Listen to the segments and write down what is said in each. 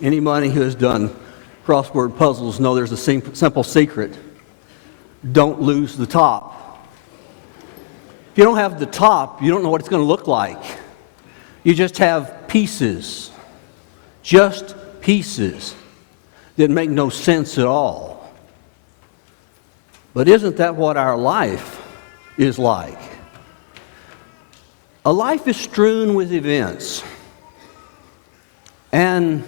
Anybody who has done crossword puzzles know there's a simple secret. Don't lose the top. If you don't have the top, you don't know what it's going to look like. You just have pieces. Just pieces that make no sense at all. But isn't that what our life is like? A life is strewn with events. And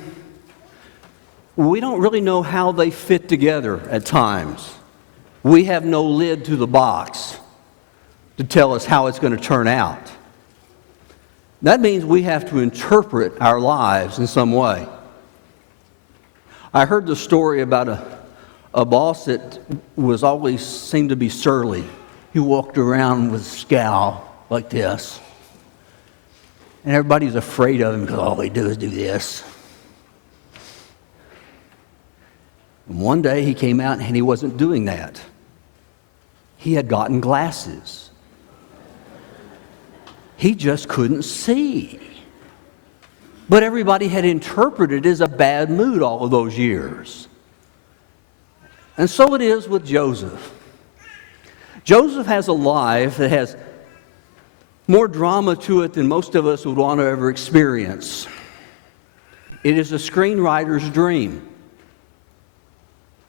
we don't really know how they fit together at times. We have no lid to the box to tell us how it's going to turn out. That means we have to interpret our lives in some way. I heard the story about a boss that was always seemed to be surly. He walked around with a scowl like this. And everybody's afraid of him because all they do is do this. And one day he came out and he wasn't doing that. He had gotten glasses. He just couldn't see. But everybody had interpreted it as a bad mood all of those years. And so it is with Joseph. Joseph has a life that has more drama to it than most of us would want to ever experience. It is a screenwriter's dream.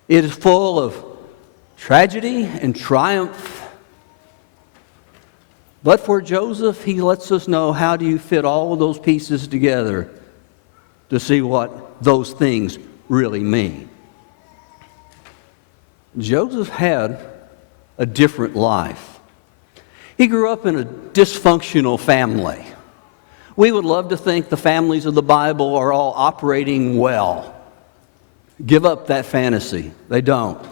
It is full of tragedy and triumph. But for Joseph, he lets us know how do you fit all of those pieces together to see what those things really mean. Joseph had a different life. He grew up in a dysfunctional family. We would love to think the families of the Bible are all operating well. Give up that fantasy. They don't.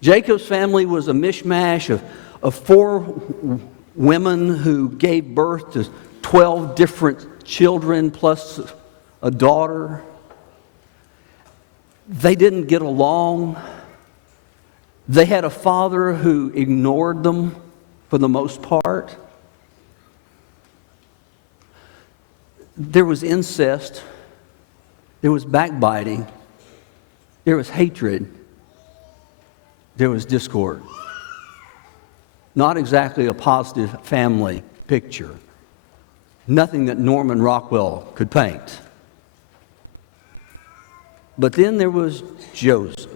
Jacob's family was a mishmash of 4 women who gave birth to 12 different children plus a daughter. They didn't get along. They had a father who ignored them for the most part. There was incest. There was backbiting. There was hatred. There was discord. Not exactly a positive family picture. Nothing that Norman Rockwell could paint. But then there was Joseph.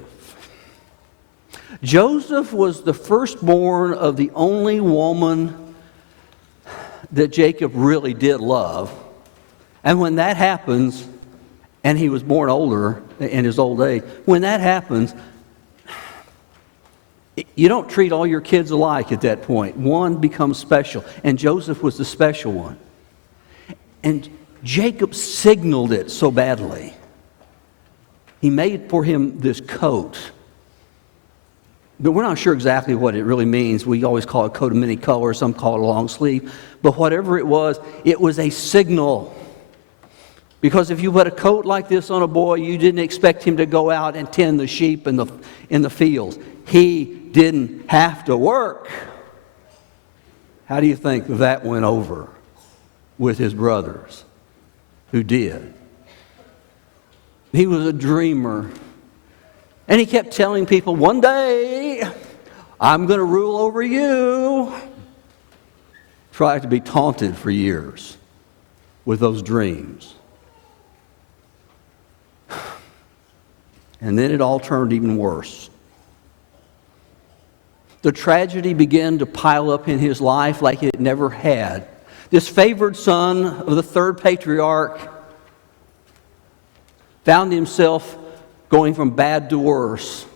Joseph was the firstborn of the only woman that Jacob really did love. And when that happens, and he was born older in his old age, when that happens, you don't treat all your kids alike at that point. One becomes special, and Joseph was the special one. And Jacob signaled it so badly. He made for him this coat. But we're not sure exactly what it really means. We always call it a coat of many colors. Some call it a long sleeve. But whatever it was a signal. Because if you put a coat like this on a boy, you didn't expect him to go out and tend the sheep in the fields. He didn't have to work. How do you think that went over with his brothers who did? He was a dreamer. And he kept telling people, one day, I'm going to rule over you. Tried to be taunted for years with those dreams. And then it all turned even worse. The tragedy began to pile up in his life like it never had. This favored son of the 3rd patriarch found himself going from bad to worse.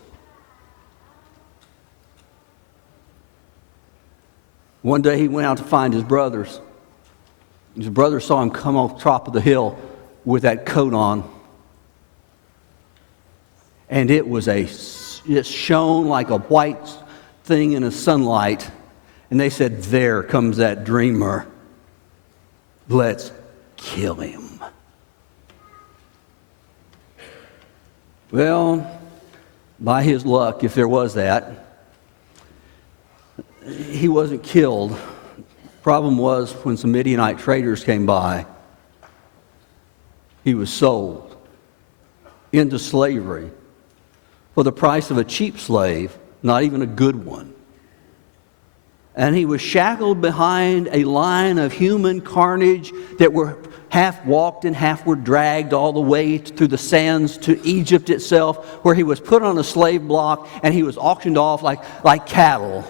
One day he went out to find his brothers. His brothers saw him come off the top of the hill with that coat on. And it shone like a white thing in the sunlight. And they said, there comes that dreamer. Let's kill him. Well, by his luck, if there was that, he wasn't killed. Problem was when some Midianite traders came by, he was sold into slavery for the price of a cheap slave, not even a good one. And he was shackled behind a line of human carnage that were half walked and half were dragged all the way through the sands to Egypt itself, where he was put on a slave block and he was auctioned off like cattle.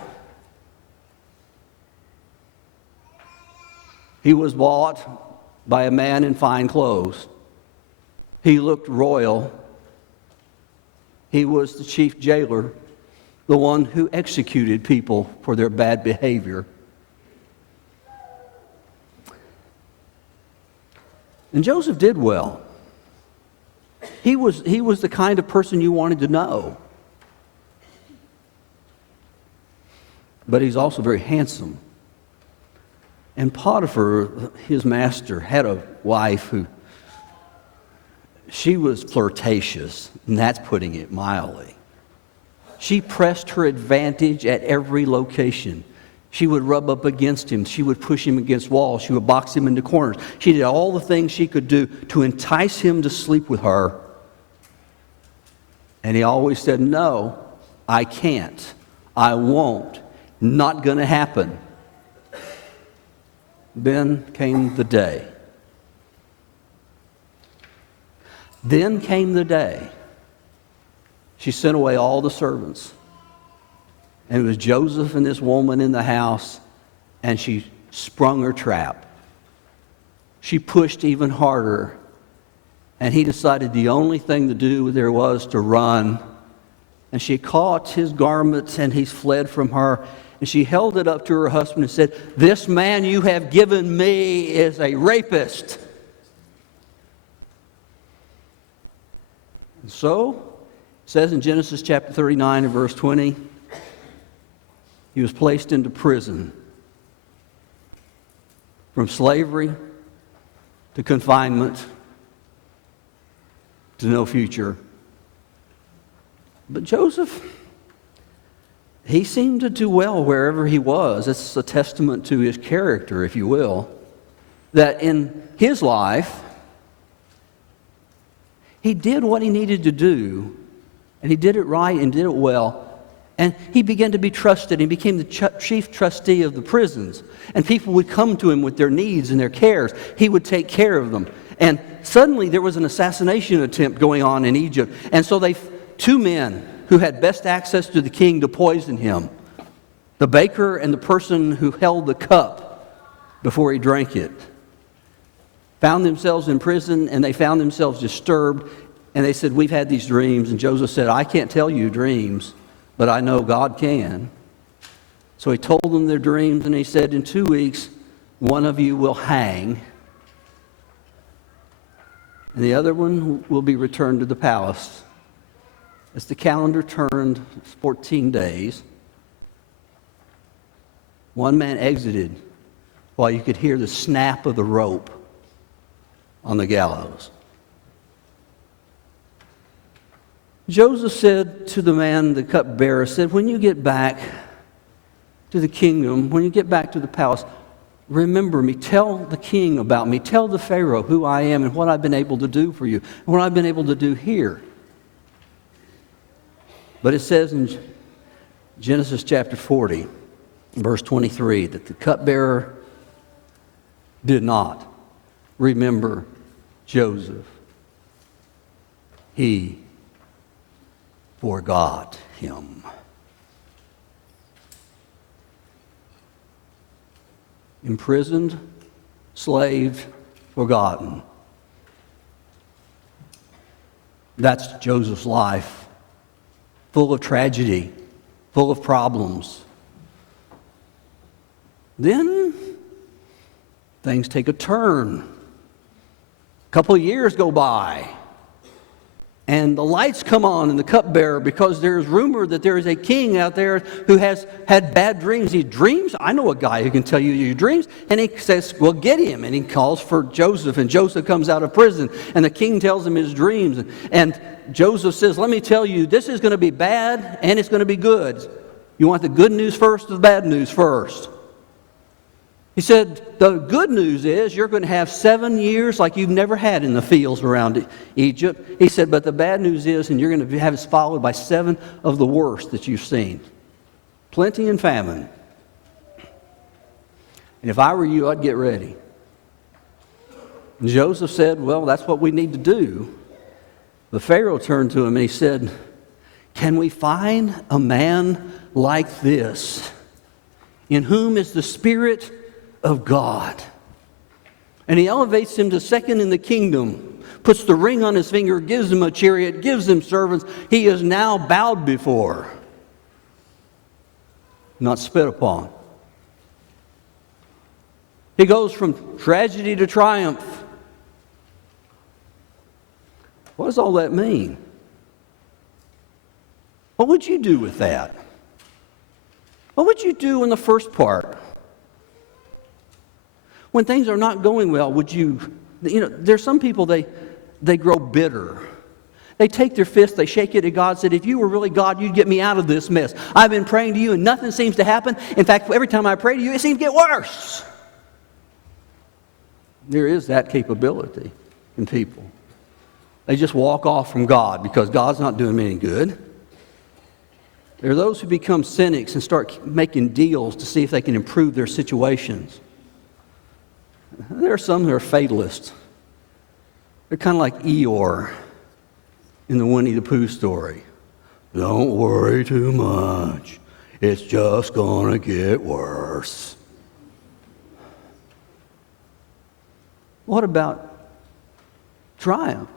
He was bought by a man in fine clothes. He looked royal. He was the chief jailer, the one who executed people for their bad behavior. And Joseph did well. He was the kind of person you wanted to know. But he's also very handsome. And Potiphar, his master, had a wife who, she was flirtatious, and that's putting it mildly. She pressed her advantage at every location. She would rub up against him. She would push him against walls. She would box him into corners. She did all the things she could do to entice him to sleep with her. And he always said, "No, I can't. I won't. Not going to happen." Then came the day. Then came the day. She sent away all the servants. And it was Joseph and this woman in the house, and she sprung her trap. She pushed even harder, and he decided the only thing to do there was to run. And she caught his garments, and he fled from her. And she held it up to her husband and said, "This man you have given me is a rapist." And so, it says in Genesis chapter 39 and verse 20, he was placed into prison. From slavery to confinement to no future. But Joseph, he seemed to do well wherever he was. It's a testament to his character, if you will, that in his life, he did what he needed to do, and he did it right and did it well. And he began to be trusted. He became the chief trustee of the prisons. And people would come to him with their needs and their cares. He would take care of them. And suddenly there was an assassination attempt going on in Egypt. And so two men who had best access to the king to poison him, the baker and the person who held the cup before he drank it, found themselves in prison, and they found themselves disturbed. And they said, "We've had these dreams." And Joseph said, "I can't tell you dreams, but I know God can." So he told them their dreams, and he said, "In 2 weeks, one of you will hang, and the other one will be returned to the palace." As the calendar turned 14 days, one man exited while you could hear the snap of the rope on the gallows. Joseph said to the man, the cupbearer, said, "When you get back to the kingdom, when you get back to the palace, remember me. Tell the king about me. Tell the Pharaoh who I am and what I've been able to do for you, and what I've been able to do here." But it says in Genesis chapter 40, verse 23, that the cupbearer did not remember Joseph. He forgot him. Imprisoned, slaved, forgotten. That's Joseph's life, full of tragedy, full of problems. Then things take a turn. A couple of years go by, and the lights come on in the cupbearer because there's rumor that there is a king out there who has had bad dreams. He dreams. I know a guy who can tell you your dreams. And he says, "Well, get him." And he calls for Joseph. And Joseph comes out of prison. And the king tells him his dreams. And Joseph says, "Let me tell you, this is going to be bad and it's going to be good. You want the good news first or the bad news first?" He said, the good news is you're going to have 7 years like you've never had in the fields around Egypt. He said, but the bad news is, and you're going to have it followed by 7 of the worst that you've seen. Plenty and famine. And if I were you, I'd get ready. And Joseph said, well, that's what we need to do. The Pharaoh turned to him and he said, can we find a man like this, in whom is the Spirit of God? And he elevates him to second in the kingdom, puts the ring on his finger, gives him a chariot, gives him servants. He is now bowed before, not spit upon. He goes from tragedy to triumph. What does all that mean? What would you do with that? What would you do in the first part? When things are not going well, would you, there's some people, they grow bitter. They take their fist, they shake it at God, said, if you were really God, you'd get me out of this mess. I've been praying to you and nothing seems to happen. In fact, every time I pray to you, it seems to get worse. There is that capability in people. They just walk off from God because God's not doing them any good. There are those who become cynics and start making deals to see if they can improve their situations. There are some who are fatalists. They're kind of like Eeyore in the Winnie the Pooh story. Don't worry too much. It's just going to get worse. What about triumph?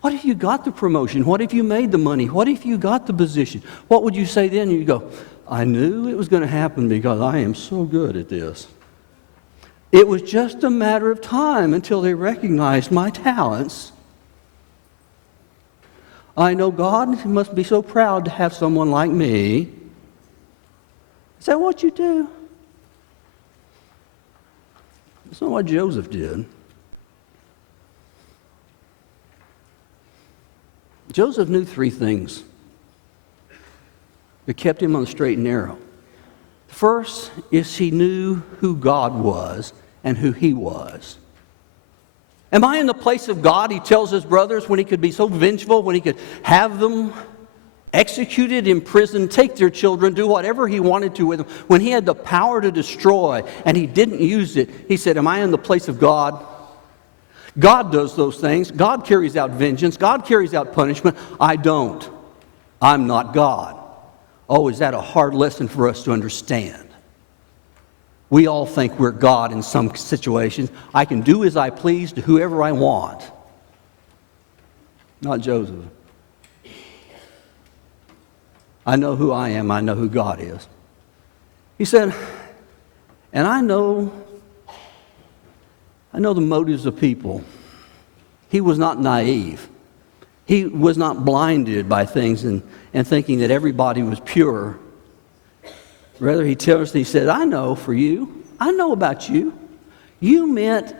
What if you got the promotion? What if you made the money? What if you got the position? What would you say then? You go, I knew it was going to happen because I am so good at this. It was just a matter of time until they recognized my talents. I know God must be so proud to have someone like me. Is that what you do? That's not what Joseph did. Joseph knew 3 things that kept him on the straight and narrow. First is he knew who God was and who he was. Am I in the place of God, he tells his brothers, when he could be so vengeful, when he could have them executed in prison, take their children, do whatever he wanted to with them, when he had the power to destroy and he didn't use it, he said, am I in the place of God? God does those things. God carries out vengeance. God carries out punishment. I don't. I'm not God. Oh, is that a hard lesson for us to understand? We all think we're God in some situations. I can do as I please to whoever I want. Not Joseph. I know who I am. I know who God is. He said, and I know the motives of people. He was not naive. He was not blinded by things and thinking that everybody was pure. Rather, he tells us, he said, I know for you. I know about you. You meant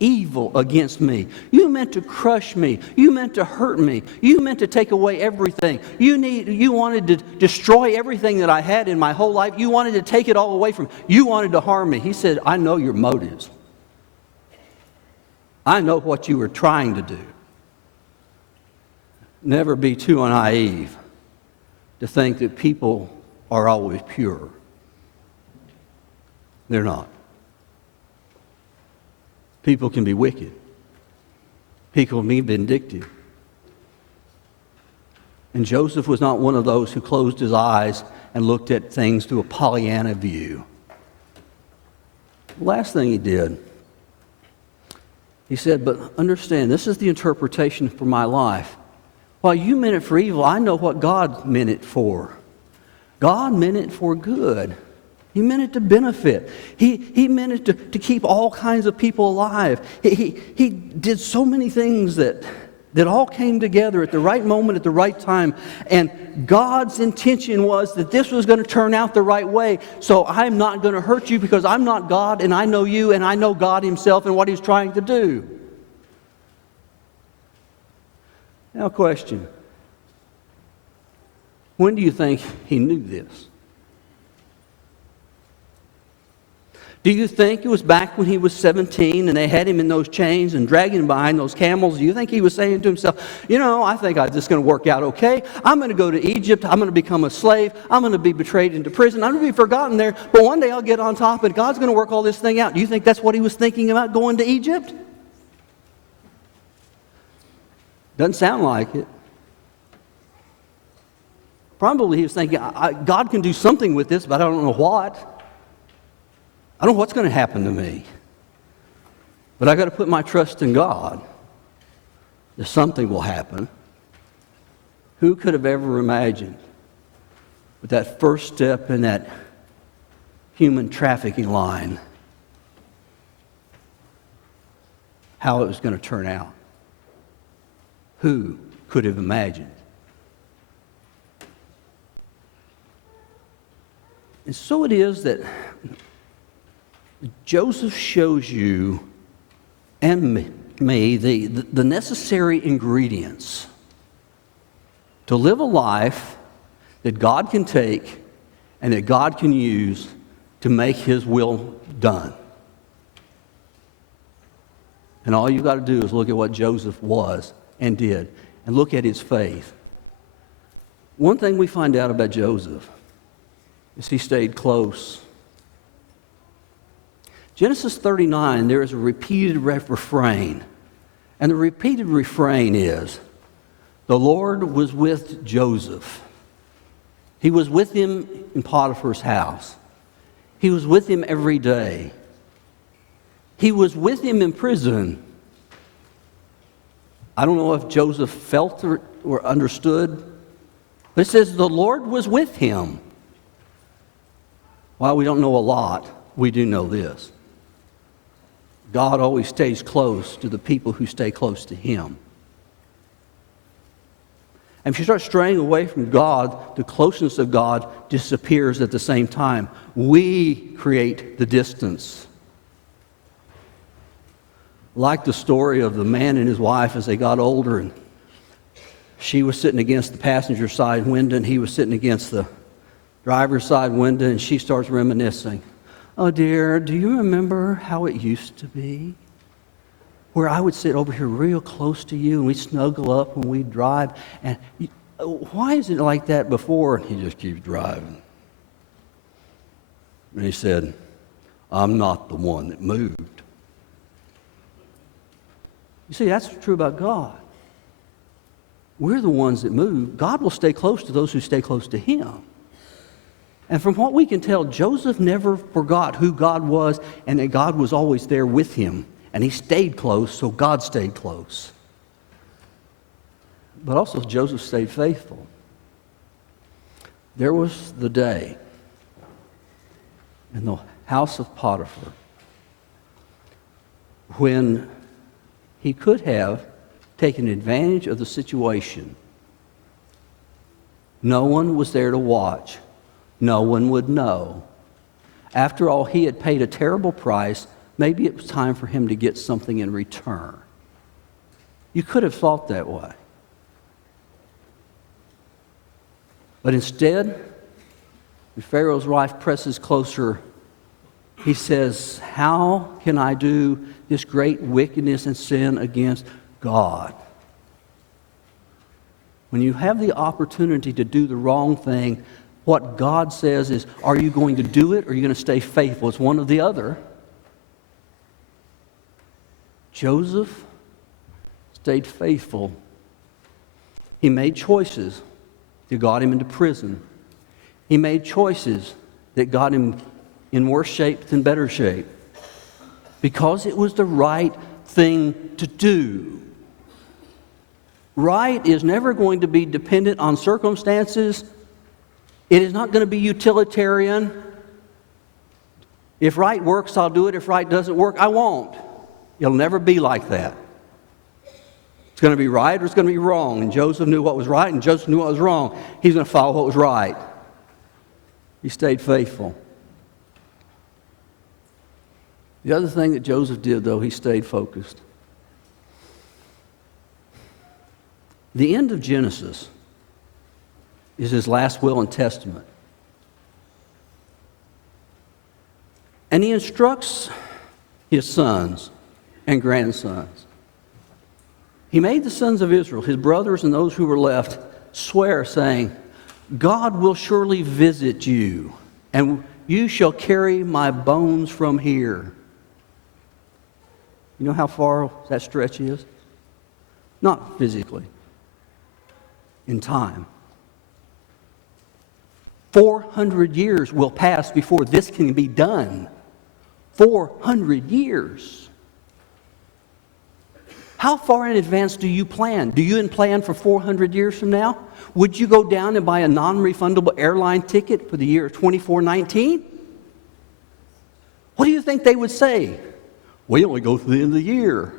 evil against me. You meant to crush me. You meant to hurt me. You meant to take away everything. You wanted to destroy everything that I had in my whole life. You wanted to take it all away from me. You wanted to harm me. He said, I know your motives. I know what you were trying to do. Never be too naive to think that people are always pure. They're not. People can be wicked. People can be vindictive. And Joseph was not one of those who closed his eyes and looked at things through a Pollyanna view. The last thing he did, he said, but understand, this is the interpretation for my life. While you meant it for evil, I know what God meant it for. God meant it for good. He meant it to benefit. He meant it to keep all kinds of people alive. He did so many things that all came together at the right moment, at the right time. And God's intention was that this was going to turn out the right way. So I'm not going to hurt you because I'm not God, and I know you, and I know God himself and what he's trying to do. Now, question. When do you think he knew this? Do you think it was back when he was 17 and they had him in those chains and dragging him behind those camels? Do you think he was saying to himself, I think I'm just going to work out okay. I'm going to go to Egypt. I'm going to become a slave. I'm going to be betrayed into prison. I'm going to be forgotten there. But one day I'll get on top and God's going to work all this thing out. Do you think that's what he was thinking about going to Egypt? Doesn't sound like it. Probably he was thinking, God can do something with this, but I don't know what. I don't know what's going to happen to me. But I've got to put my trust in God that something will happen. Who could have ever imagined with that first step in that human trafficking line how it was going to turn out? Who could have imagined? And so it is that Joseph shows you and me the necessary ingredients to live a life that God can take and that God can use to make His will done. And all you've got to do is look at what Joseph was and did, and look at his faith. One thing we find out about Joseph is he stayed close. Genesis 39, there is a repeated refrain. And the repeated refrain is, the Lord was with Joseph. He was with him in Potiphar's house. He was with him every day. He was with him in prison. I don't know if Joseph felt or understood, but it says the Lord was with him. While we don't know a lot, we do know this. God always stays close to the people who stay close to Him. And if you start straying away from God, the closeness of God disappears at the same time. We create the distance. Like the story of the man and his wife as they got older, and she was sitting against the passenger side window and he was sitting against the driver's side window, and she starts reminiscing. Oh dear, do you remember how it used to be? Where I would sit over here real close to you and we'd snuggle up when we'd drive. And why is it like that before? And he just keeps driving. And he said, I'm not the one that moved. You see, that's true about God. We're the ones that move. God will stay close to those who stay close to Him. And from what we can tell, Joseph never forgot who God was and that God was always there with him. And he stayed close, so God stayed close. But also Joseph stayed faithful. There was the day in the house of Potiphar when he could have taken advantage of the situation. No one was there to watch. No one would know. After all, he had paid a terrible price. Maybe it was time for him to get something in return. You could have thought that way. But instead, when Pharaoh's wife presses closer, he says, how can I do this great wickedness and sin against God? When you have the opportunity to do the wrong thing, what God says is, are you going to do it or are you going to stay faithful? It's one or the other. Joseph stayed faithful. He made choices that got him into prison. He made choices that got him in worse shape than better shape because it was the right thing to do. Right is never going to be dependent on circumstances. It is not going to be utilitarian. If right works, I'll do it. If right doesn't work, I won't. It'll never be like that. It's going to be right or it's going to be wrong. And Joseph knew what was right and Joseph knew what was wrong. He's going to follow what was right. He stayed faithful. The other thing that Joseph did, though, he stayed focused. The end of Genesis is his last will and testament. And And he instructs his sons and grandsons. He made the sons of Israel, his brothers and those who were left, swear, saying, God will surely visit you, and you shall carry my bones from here. You know how far that stretch is? Not physically, in time. 400 years will pass before this can be done. 400 years. How far in advance do you plan? Do you plan for 400 years from now? Would you go down and buy a non-refundable airline ticket for the year 2419? What do you think they would say? We only go through the end of the year.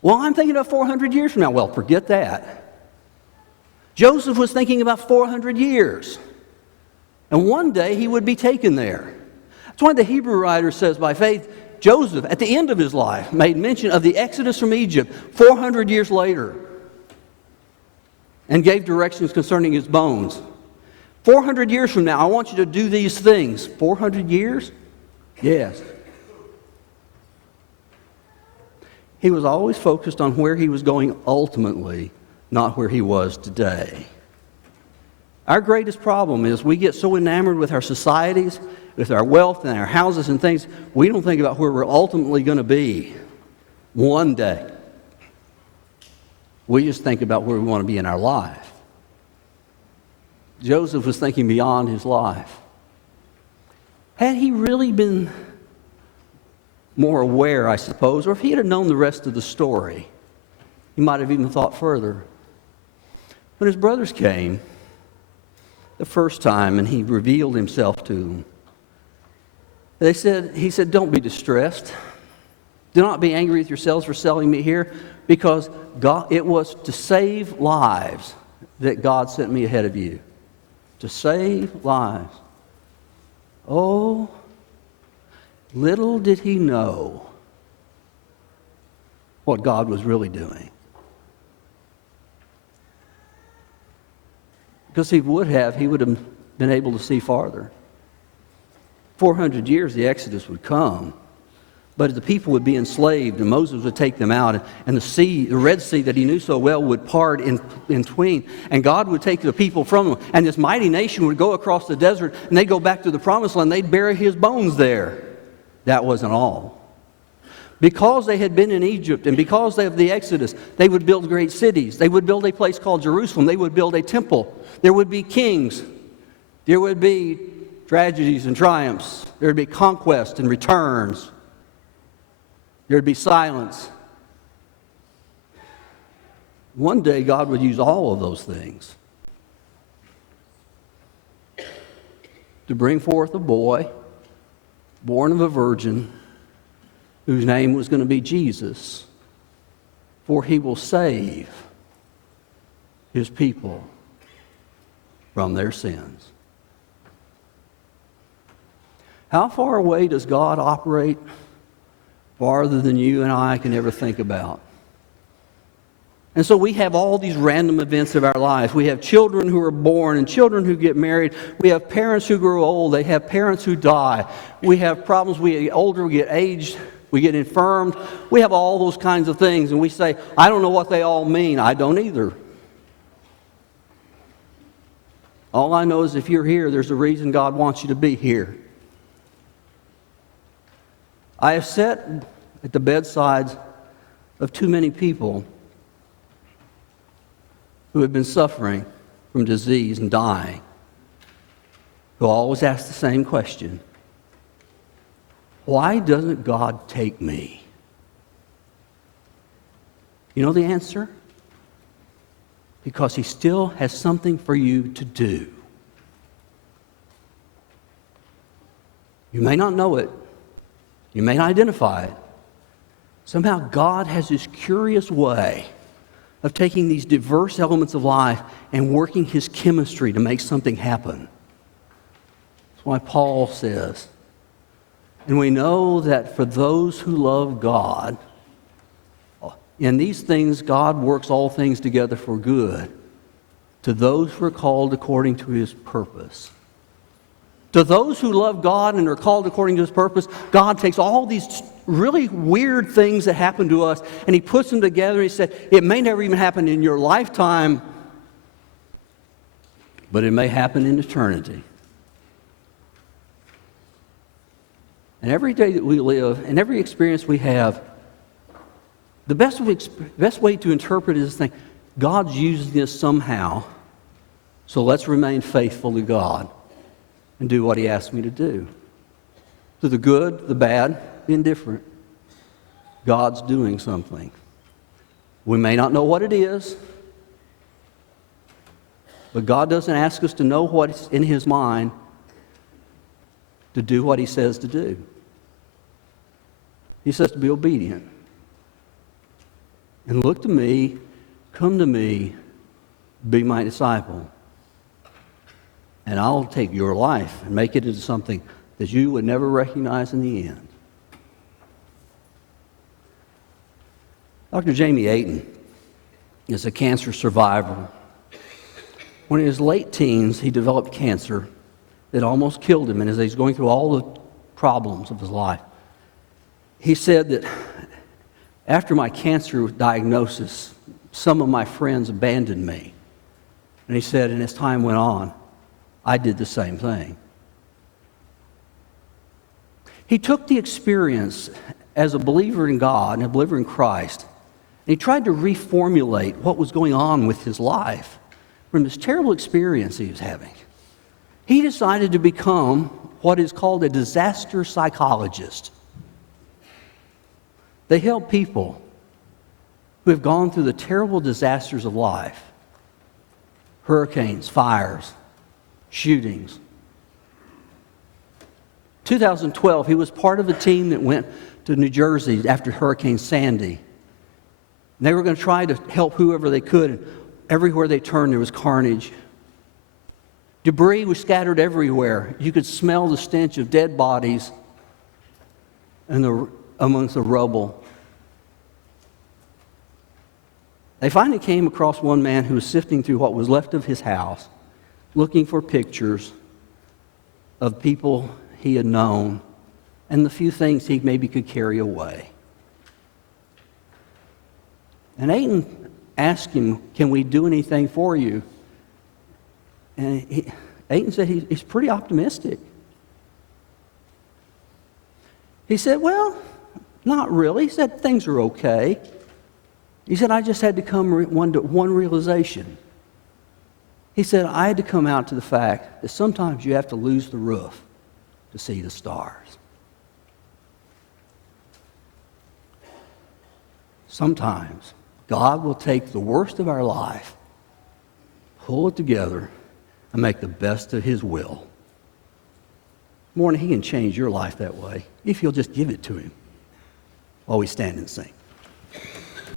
Well, I'm thinking about 400 years from now. Well, forget that. Joseph was thinking about 400 years. And one day he would be taken there. That's why the Hebrew writer says, by faith, Joseph, at the end of his life, made mention of the exodus from Egypt 400 years later and gave directions concerning his bones. 400 years from now, I want you to do these things. 400 years? Yes. He was always focused on where he was going ultimately, not where he was today. Our greatest problem is we get so enamored with our societies, with our wealth and our houses and things, we don't think about where we're ultimately going to be one day. We just think about where we want to be in our life. Joseph was thinking beyond his life. Had he really been more aware, I suppose, or if he had known the rest of the story, he might have even thought further. When his brothers came the first time and he revealed himself to them, he said, don't be distressed. Do not be angry with yourselves for selling me here, because it was to save lives that God sent me ahead of you. To save lives. Oh, little did he know what God was really doing. Because he would have been able to see farther. 400 years the Exodus would come, but the people would be enslaved, and Moses would take them out, and the Red Sea that he knew so well would part in twain, and God would take the people from them, and this mighty nation would go across the desert, and they'd go back to the promised land. They'd bury his bones there. That wasn't all. Because they had been in Egypt, and because of the Exodus, they would build great cities. They would build a place called Jerusalem. They would build a temple. There would be kings. There would be tragedies and triumphs. There would be conquest and returns. There would be silence. One day, God would use all of those things to bring forth a boy born of a virgin whose name was going to be Jesus, for he will save his people from their sins. How far away does God operate? Farther than you and I can ever think about. And so we have all these random events of our life. We have children who are born and children who get married. We have parents who grow old. They have parents who die. We have problems. We get older, we get aged, we get infirmed. We have all those kinds of things. And we say, I don't know what they all mean. I don't either. All I know is if you're here, there's a reason God wants you to be here. I have sat at the bedsides of too many people who have been suffering from disease and dying, who always ask the same question: why doesn't God take me? You know the answer? Because he still has something for you to do. You may not know it. You may not identify it. Somehow God has this curious way of taking these diverse elements of life and working his chemistry to make something happen. That's why Paul says, and we know that for those who love God, in these things God works all things together for good to those who are called according to his purpose. To those who love God and are called according to His purpose, God takes all these really weird things that happen to us and He puts them together. He said, it may never even happen in your lifetime, but it may happen in eternity. And every day that we live and every experience we have, the best way to interpret is this thing: God's using this somehow, so let's remain faithful to God and do what He asked me to do. To the good, the bad, the indifferent, God's doing something. We may not know what it is, but God doesn't ask us to know what's in His mind to do what He says to do. He says to be obedient. And look to me, come to me, be my disciple. And I'll take your life and make it into something that you would never recognize in the end. Dr. Jamie Ayton is a cancer survivor. When in his late teens, he developed cancer that almost killed him, and as he's going through all the problems of his life, he said that after my cancer diagnosis, some of my friends abandoned me. And he said, and as time went on, I did the same thing. He took the experience as a believer in God and a believer in Christ, and he tried to reformulate what was going on with his life from this terrible experience he was having. He decided to become what is called a disaster psychologist. They help people who have gone through the terrible disasters of life: hurricanes, fires, shootings. 2012, he was part of a team that went to New Jersey after Hurricane Sandy. And they were going to try to help whoever they could. And everywhere they turned, there was carnage. Debris was scattered everywhere. You could smell the stench of dead bodies amongst the rubble. They finally came across one man who was sifting through what was left of his house, looking for pictures of people he had known and the few things he maybe could carry away. And Ayton asked him, "Can we do anything for you?" And Ayton said he's pretty optimistic. He said, "Well, not really." He said, "Things are okay." He said, "I just had to come to one realization." He said, "I had to come out to the fact that sometimes you have to lose the roof to see the stars." Sometimes God will take the worst of our life, pull it together, and make the best of His will. Morning, He can change your life that way if you'll just give it to Him while we stand and sing.